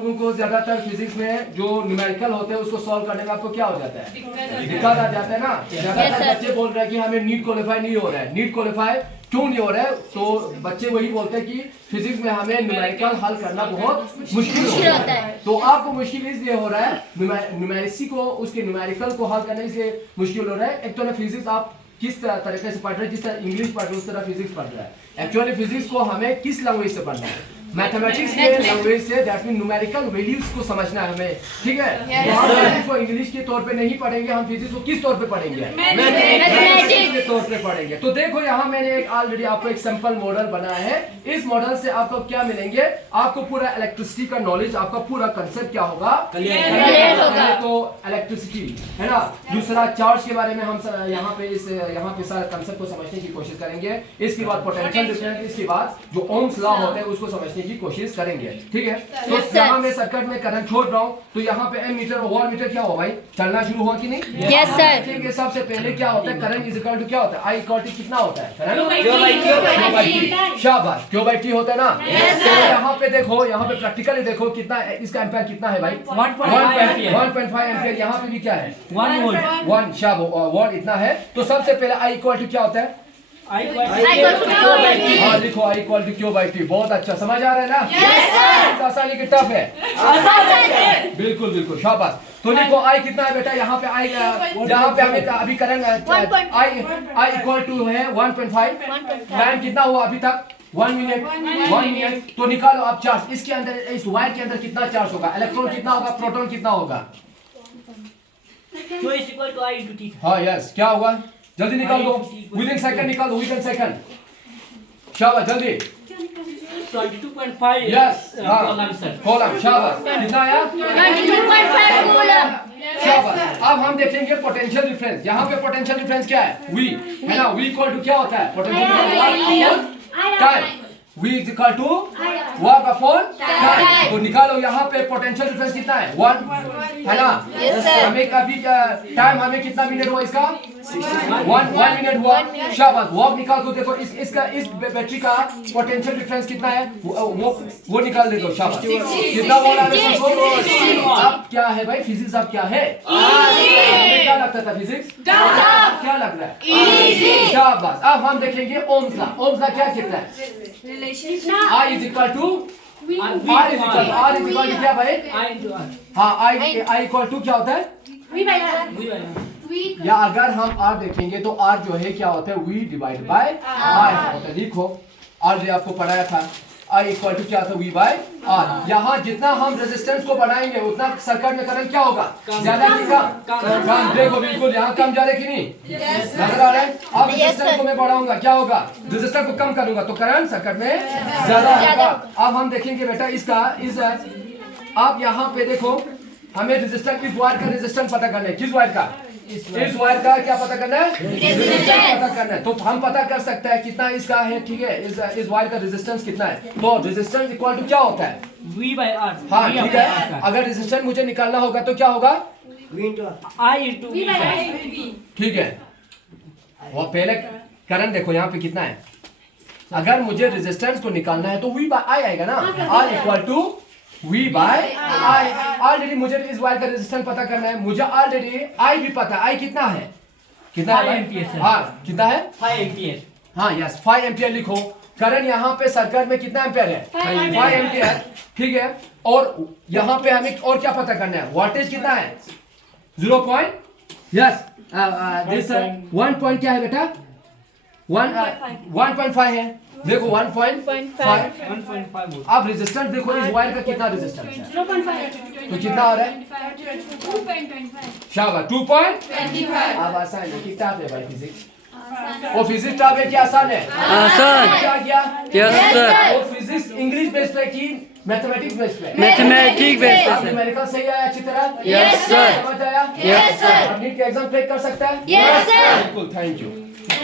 लोगों को ज्यादातर फिजिक्स में जो न्यूमेरिकल होते हैं उसको सॉल्व करने में आपको क्या हो जाता है, दिक्कत आ जाता है ना। ज्यादातर बच्चे बोल रहे हैं कि हमें नीट क्वालिफाई नहीं हो रहा है। नीट क्वालिफाई क्यों नहीं हो रहा है? तो बच्चे वही बोलते हैं कि फिजिक्स में हमें न्यूमेरिकल हल करना बहुत मुश्किल होता है। तो आपको मुश्किल इसलिए हो रहा है, न्यूमेरिसी को उसके न्यूमेरिकल को हल करने से मुश्किल हो रहा है। एक तो ना फिजिक्स आप किस तरीके से पढ़ रहे हैं, जिस तरह इंग्लिश पढ़ रहे हैं उस तरह फिजिक्स पढ़ रहा है। एक्चुअली फिजिक्स को हमें किस लैंग्वेज से पढ़ना है, मैथमेटिक्स के लैंग्वेज से, दैट मीन न्यूमेरिकल वैल्यूज को समझना है हमें, ठीक है। तो हम फिजिक्स को इंग्लिश के तौर पे नहीं पढ़ेंगे, हम फिजिक्स को किस तौर पे पढ़ेंगे, मैथमेटिक्स के तौर पे पढ़ेंगे। तो देखो यहाँ मैंने एक ऑलरेडी आपको एक सिंपल मॉडल बनाया है। इस मॉडल से आपको क्या मिलेंगे, आपको पूरा इलेक्ट्रिसिटी का नॉलेज, आपका पूरा कंसेप्ट क्या होगा, तो इलेक्ट्रिसिटी है ना। दूसरा चार्ज के बारे में हम यहाँ पे सारा कंसेप्ट को समझने की कोशिश करेंगे। इसके बाद पोटेंशियल डिफरेंस, इसके बाद जो ओम्स लॉ होते हैं उसको समझने की कोशिश करेंगे, ठीक है। तो यहाँ मैं सर्किट में करंट छोड़ रहा हूँ, तो यहाँ पे एमीटर और वोल्टमीटर क्या हुआ भाई, चलना शुरू हुआ कि नहीं? Yes sir. ठीक है, सबसे पहले क्या होता है, करंट इज इक्वल टू क्या होता है, आई इक्वल टू कितना होता है, शाबाश, क्यू बाई टी होता है ना। तो यहाँ पे देखो, यहाँ पे प्रैक्टिकली देखो कितना इसका एम्पेयर कितना है भाई, 1.5 एम्पेयर। यहाँ पे भी क्या है, 1 वोल्ट, 1 वोल्ट इतना है। तो सबसे पहले आई इक्वल टू क्या होता है, हाँ लिखो I equal to Q by T. बहुत अच्छा, समझ आ रहा है ना? yes, आसानी की टफ है, बिल्कुल बिल्कुल, शाबाश। तो लिखो आई कितना है बेटा, यहाँ पे आई, यहाँ पे हमें अभी करंट आई इक्वल टू है 1.5। टाइम कितना हुआ अभी तक, 1 मिनट। तो निकालो आप चार्ज, इसके अंदर, इस वायर के अंदर कितना चार्ज होगा, इलेक्ट्रॉन कितना होगा, प्रोटॉन कितना होगा। हाँ यस, क्या होगा, जल्दी निकाल दो, विदिन सेकंड निकाल दो, विदिन सेकंड, शाबाश जल्दी। 22.5 यस, कॉलम, शाबाश, कितना आया, 22.5 कूलम, शाबाश। अब हम देखेंगे पोटेंशियल डिफरेंस। यहाँ पे पोटेंशियल डिफरेंस क्या है, V है ना। V इक्वल टू क्या होता है, potential difference time, V is equal to work upon time. तो निकालो यहाँ पे पोटेंशियल डिफरेंस कितना है, 1 है ना। हमें अभी टाइम हमें कितना मिनट हुआ इसका, 1 मिनट हुआ, शाबाश। वर्क निकाल दो, देखो इसका, इस बैटरी का पोटेंशियल डिफरेंस कितना है, वो निकाल दे दो, शाबाश। कितना बोला सबको। अब क्या है भाई फिजिक्स, अब क्या है, क्या लगता था फिजिक्स, क्या लग रहा है, शाबाश। अब हम देखेंगे ओम्स लॉ। ओम्स लॉ क्या कहता है, I is equal to R is equal to क्या भाई, हाँ I equal to क्या होता है, या अगर हम R देखेंगे तो R जो है क्या होता है, V डिवाइड बाय R होता है। लिखो ऑलरेडी आपको पढ़ाया था, I इक्वल टू क्या था, V बाय R। यहाँ जितना हम रेजिस्टेंस को बढ़ाएंगे उतना सर्किट में करंट क्या होगा, ज्यादा कि कम। देखो बिल्कुल यहाँ कम जा रहा है कि नहीं, नजर आ रहा है। अब रेजिस्टेंस को मैं बढ़ाऊंगा क्या होगा, रेजिस्टेंस को कम करूंगा तो करंट सर्किट में ज्यादा होगा। अब हम देखेंगे बेटा इसका, आप यहाँ पे देखो, हमें रेजिस्टेंस, इस वायर का रेजिस्टेंस पता करना है, किस वायर का, इस वायर का क्या पता करना है, रेजिस्टेंस पता करना है। तो हम पता कर सकते हैं कितना इसका है, ठीक है, इस वायर का रेजिस्टेंस कितना है। तो रेजिस्टेंस इक्वल टू क्या होता है, V by R। हाँ ठीक है, अगर रेजिस्टेंस मुझे निकालना होगा तो क्या होगा, I into V by R। ठीक है। वो पहले करंट देखो यहाँ पे कितना है, अगर मुझे रेजिस्टेंस को निकालना है तो V by I आएगा ना, R equal to V by I। Already मुझे इस वायर का रेजिस्टेंस पता करना है, मुझे ऑलरेडी I भी पता है, I कितना है, कितना है, हाँ कितना है, 5 एम्पियर। हाँ यस, 5 एम्पियर लिखो। करंट यहाँ पे सर्किट में कितना एम्पियर है, 5 एम्पियर, ठीक है। और यहाँ पे हमें और क्या पता करना है, वोल्टेज कितना है, 0 यस, 1 क्या है बेटा, 1.5 है। देखो 1.5। अब रेजिस्टेंस देखो, इस वायर का कितना रेजिस्टेंस है, 0.5 तो कितना आ रहा है, 2.25। शाबाश 2.25। अब आसान है, कितना है भाई फिजिक्स, वो फिजिक्स टॉप है कि आसान है, आसान। क्या किया, यस सर। वो फिजिक्स इंग्लिश बेस्ड है कि मैथमेटिक्स बेस्ड है, मैथमेटिक्स बेस्ड है सर। न्यूमेरिकल सही आया अच्छी तरह, यस सर। समझ आया, यस सर। नीट का एग्जाम क्रैक कर सकता है, यस सर। बिल्कुल, थैंक यू।